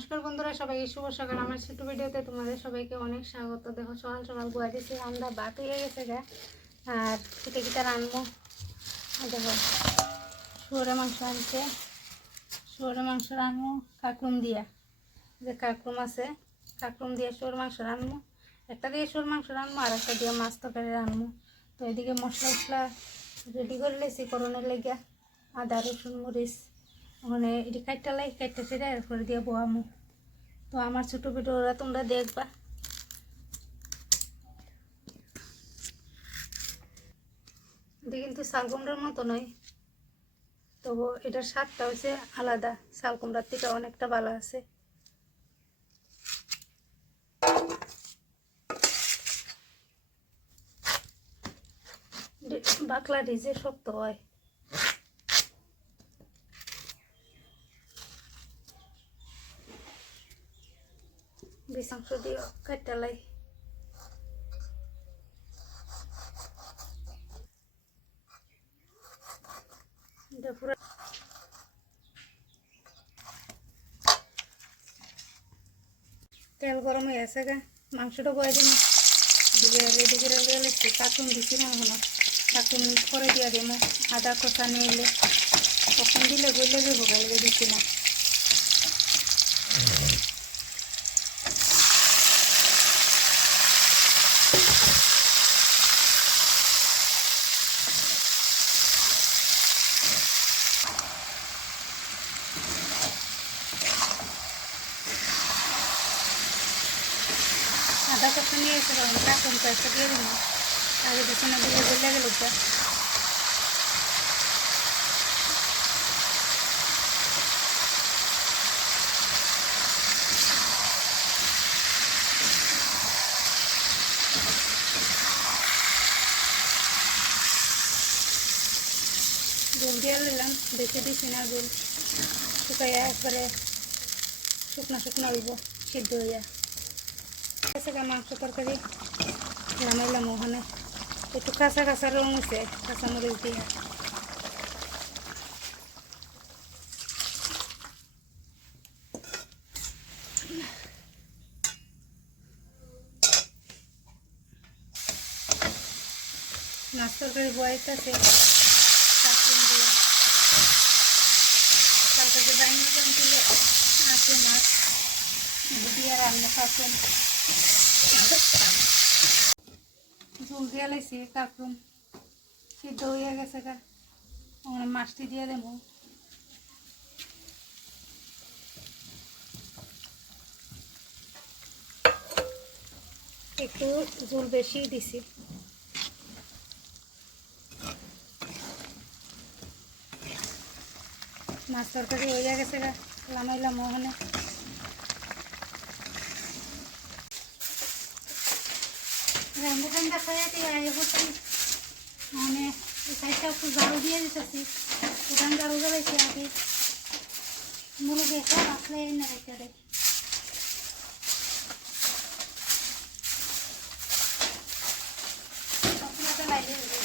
নমস্কার বন্ধুরা, সবাইকে শুভ সকাল। আমার ছোট ভিডিওতে তোমাদের সবাইকে অনেক স্বাগত। দেখো, সকাল সকাল বয়া দিয়েছি আমরা ভাত হয়ে গেছে গা, আর খেতে খেতে রানবো দেখো, শুয়োরের মাংস আনছে। শুয়োরের মাংস রানবো কাকরুম দিয়া। যে কাকরুম আছে কাকরুম দিয়ে শুয়োর মাংস রানবো একটা দিয়ে শুয়োর মাংস রানবো আর একটা দিয়ে মাছ তো তরকারি রানবো তো এদিকে মশলা মশলা রেডি করে লেছি করোনার লেগে আদা, রসুন, মরিচ। ওখানে এটি কাটটা লাই কাটটা সেটা এরপরে দিয়ে বোয়ামো। তো আমার ছোটো ভিডিওরা তোমরা দেখবা। এটা কিন্তু শাল কুমড়ার মতো নয়। তবু এটার স্বাদটা হচ্ছে আলাদা। শাল কুমড়ার থেকে অনেকটা ভালো আছে। বাকলা ডিজে শক্ত হয়। দিও কাটটা লাই এটা পুরো তেল গরম হয়ে আছে গা মাংসটা বয়ে দিন এদিকে রেডি করে গেলে কাকুন দিছি না হলো কাকুন করে দিয়া দেবো আদা কষা নিলে কখন দিলে গইলে যাব গেলে দিছি না আদা কষা নিয়ে এসে তখন কাকুন কয়েকটা দিয়ে দিন আগে দিছি না দিলে গইলে গেল যা জল দিয়ে নিলাম বেশি দিছি না জল শুকাইয়া একবারে শুকনো শুকনো হইব সিদ্ধ হইয়া কাঁচা মাংস তরকারি নামাইলাম ওখানে একটু কাঁচা কাঁচা রং হয়েছে কাঁচা মরিচ দিয়ে। মাছ তরকারি বয়াইতেছে কাঁচুন দিয়ে। যে বাইন ছিল আছে মাছ দিয়ে রান্না কাকুন ঝুল দিয়ে লাইছি সিদ্ধ হয়ে গেছে গা। মাছটি দিয়ে দেবো। একটু ঝোল বেশি দিছি। মাছ তরকারি হয়ে গেছে গা। লামাইলাম ওখানে। রান্না টান্না খাইয়াতে আয় হচ্ছি মানে সাইডটা একটু জাল দিয়ে দিতেছি ওখান জাল জ্বালাইছি আগে মুরগি একটা রাখলে না রেখে দেয় Thank you.